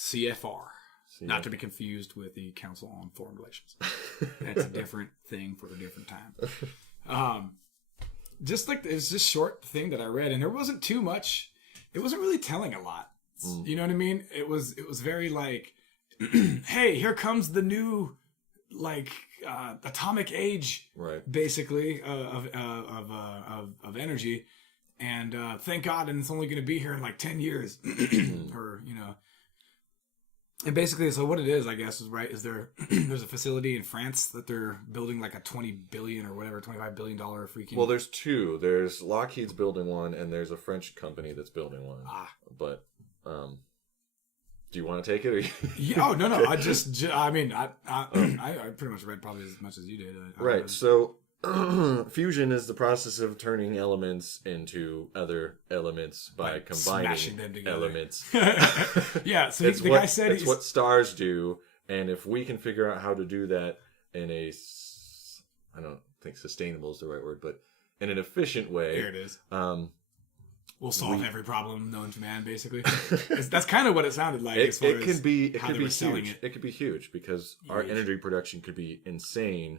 CFR. Not to be confused with the Council on Foreign Relations. That's a different thing for a different time. Just like it's this short thing that I read, and there wasn't too much. It wasn't really telling a lot. You know what I mean? It was very like, hey, here comes the new like atomic age, right? Basically of energy, and thank God, and it's only going to be here in like 10 years, or you know. And basically, so what it is, I guess, is there's a facility in France that they're building like a $20 billion or whatever, $25 billion freaking. Well, there's two. There's Lockheed's building one, and there's a French company that's building one. But do you want to take it? Or yeah, oh no, I pretty much read probably as much as you did. Right. So fusion is the process of turning elements into other elements by combining them together. Elements. Yeah, so the guy said it's what stars do, and if we can figure out how to do that in a, I don't think sustainable is the right word, but in an efficient way. Here it is. We'll solve every problem known to man, basically. That's kind of what it sounded like. It could be huge. It could be huge because our energy production could be insane.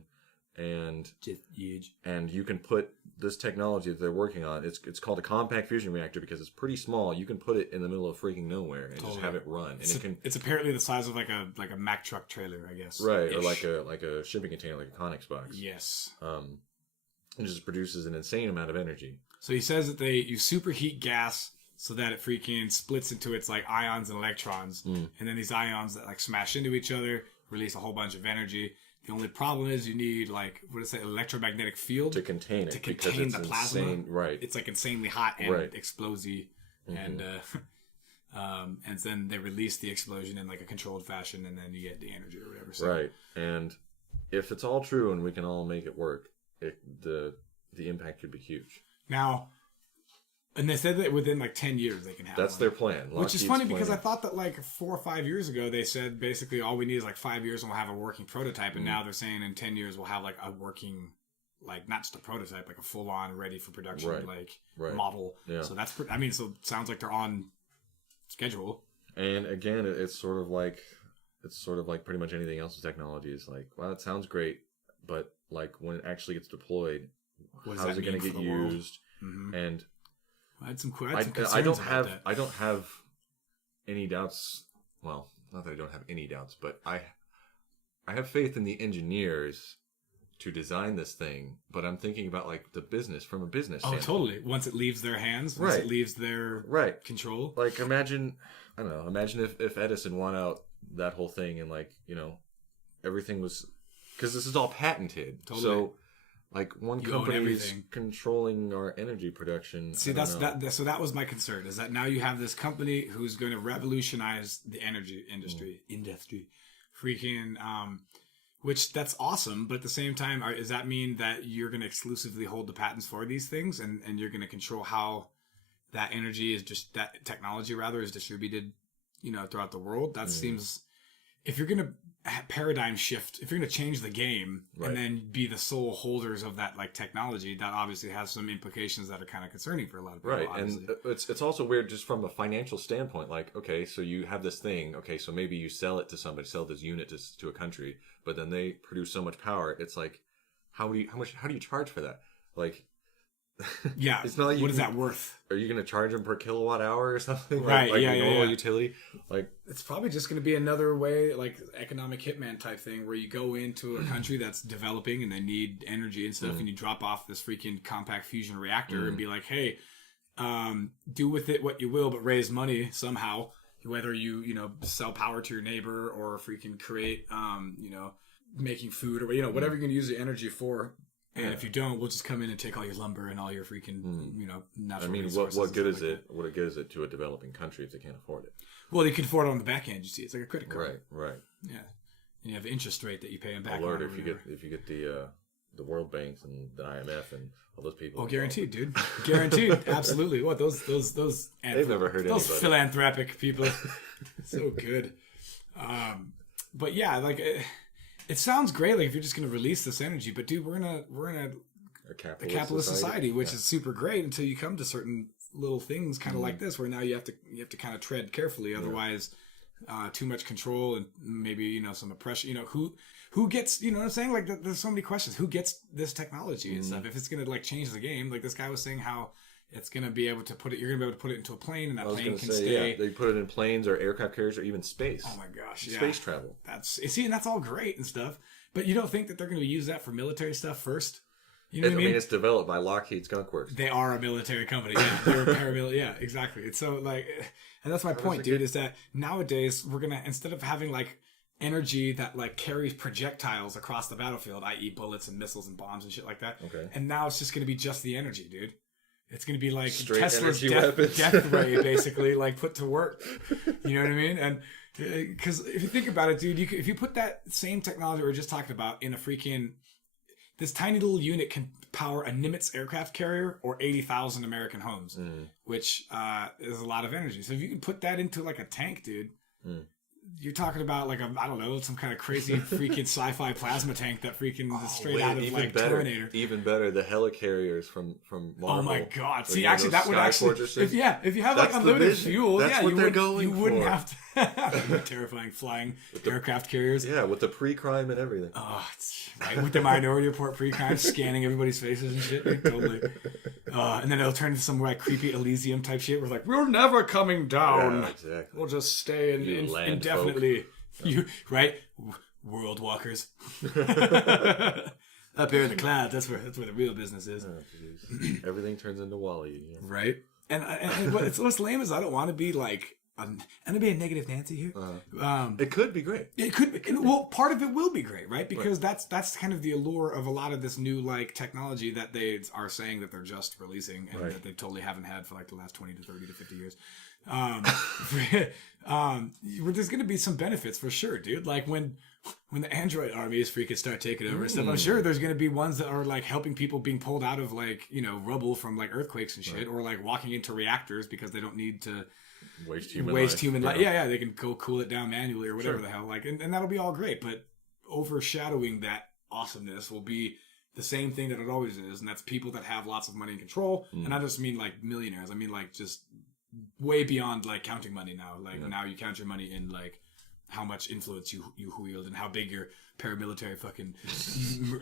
And just huge. And you can put this technology that they're working on. It's called a compact fusion reactor because it's pretty small. You can put it in the middle of freaking nowhere and just have it run. And it's apparently the size of like a Mack truck trailer, I guess. Right, or like a shipping container, like a Conex box. Yes. It just produces an insane amount of energy. So he says that you superheat gas so that it freaking splits into its like ions and electrons, and then these ions that like smash into each other release a whole bunch of energy. The only problem is you need like electromagnetic field to contain it, to contain the plasma. Insane, right? It's like insanely hot and explosive, and then they release the explosion in like a controlled fashion, and then you get the energy or whatever. So. Right, and if it's all true and we can all make it work, the impact could be huge. Now. And they said that within like 10 years they can have That's one. their plan. Which is funny because I thought that like 4 or 5 years ago they said basically all we need is like 5 years and we'll have a working prototype. And now they're saying in 10 years we'll have like a working, like not just a prototype, like a full on ready for production model. Yeah. So that's, so it sounds like they're on schedule. And again, it's sort of like pretty much anything else with technology is like, well, it sounds great, but like when it actually gets deployed, how is it going to get used? Mm-hmm. And I don't have any doubts. Well, not that I don't have any doubts, but I have faith in the engineers to design this thing. But I'm thinking about like the business from a business standpoint. Totally. Once it leaves their hands, once it leaves their control. Like imagine if Edison won out that whole thing and like, you know, everything was, because this is all patented. Totally. So like one company is controlling our energy production. See, so that was my concern, is that now you have this company who's going to revolutionize the energy industry. Freaking, which that's awesome. But at the same time, does that mean that you're going to exclusively hold the patents for these things and you're going to control how that energy is that technology rather is distributed, you know, throughout the world? That seems, if you're going to paradigm shift, if you're going to change the game and then be the sole holders of that like technology, that obviously has some implications that are kind of concerning for a lot of people. Obviously. And it's also weird just from a financial standpoint. Like, okay, so you have this thing. Okay, so maybe you sell it to somebody, sell this unit to a country, but then they produce so much power. It's like, how do you charge for that? Like, yeah, it's not like what is that worth? Are you going to charge them per kilowatt hour or something? Right, like normal utility. Like, it's probably just going to be another way, like economic hitman type thing, where you go into a country that's developing and they need energy and stuff, and you drop off this freaking compact fusion reactor and be like, hey, do with it what you will, but raise money somehow. Whether you sell power to your neighbor or freaking create, making food or whatever you're going to use the energy for. And if you don't, we'll just come in and take all your lumber and all your freaking, natural resources. What good is it? What good is it to a developing country if they can't afford it? Well, they can afford it on the back end. You see, it's like a credit card. Right. Yeah, and you have the interest rate that you pay them back. Oh, Lord, if you get the World Banks and the IMF and all those people. Oh, guaranteed, dude. Guaranteed, absolutely. What those they've never heard those anybody. Philanthropic people, so good. But yeah, like. It sounds great, like if you're just going to release this energy, but dude, we're in a capitalist society, which is super great until you come to certain little things, kind of like this, where now you have to kind of tread carefully, otherwise, too much control, and maybe some oppression. Who gets, you know what I'm saying? Like, there's so many questions. Who gets this technology and stuff? If it's gonna like change the game, like this guy was saying how it's gonna be able to put it. You're gonna be able to put it into a plane, and that plane can stay. Yeah, they put it in planes or aircraft carriers or even space. Oh my gosh, yeah. Space travel. And that's all great and stuff. But you don't think that they're gonna use that for military stuff first? You know I what I mean? It's developed by Lockheed Skunk Works. They are a military company. Yeah, they're a paramilitary. Yeah, exactly. It's so like, and that's my point, dude. Is that nowadays we're gonna, instead of having like energy that like carries projectiles across the battlefield, i.e., bullets and missiles and bombs and shit like that. Okay. And now it's just gonna be just the energy, dude. It's gonna be like straight Tesla's death ray, basically, like put to work. You know what I mean? And because if you think about it, dude, if you put that same technology we were just talking about in a freaking this tiny little unit can power a Nimitz aircraft carrier or 80,000 American homes, which is a lot of energy. So if you can put that into like a tank, dude, you're talking about like I don't know, some kind of crazy freaking sci-fi plasma tank that freaking is straight out of like Terminator. Even better, the helicarriers from Marvel. Oh my god! See, actually, that would actually, if you have like unlimited fuel, that's what they're going for. You wouldn't have to. Terrifying flying aircraft carriers. Yeah, with the pre-crime and everything. Oh, right, with the Minority Report pre-crime, scanning everybody's faces and shit. Like, totally. And then it'll turn into some like creepy Elysium type shit. We're like, we're never coming down. Yeah, exactly. We'll just stay indefinitely. You right, world walkers. Up here in the clouds, that's where the real business is. Oh, everything turns into Wall-E, right? And what's lame is I don't want to be like I'm gonna be a negative Nancy here. It could be great. It could be, well, part of it will be great, right? Because that's kind of the allure of a lot of this new like technology that they are saying that they're just releasing and that they totally haven't had for like the last 20 to 30 to 50 years. There's going to be some benefits for sure, dude. Like when the Android armies freaking start taking over and stuff, I'm sure there's going to be ones that are like helping people being pulled out of like, rubble from like earthquakes and shit, or like walking into reactors because they don't need to waste human life. Yeah, they can go cool it down manually or whatever the hell. Like, and that'll be all great, but overshadowing that awesomeness will be the same thing that it always is, and that's people that have lots of money and control. And I just mean like millionaires. I mean like just way beyond like counting money now. Like now you count your money in like how much influence you wield and how big your paramilitary fucking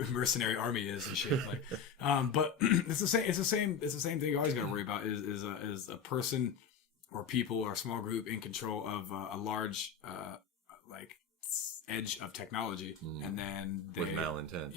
mercenary army is and shit. Like, but it's the same thing you always got to worry about is a person or people or a small group in control of a large like edge of technology, and then they with malintent.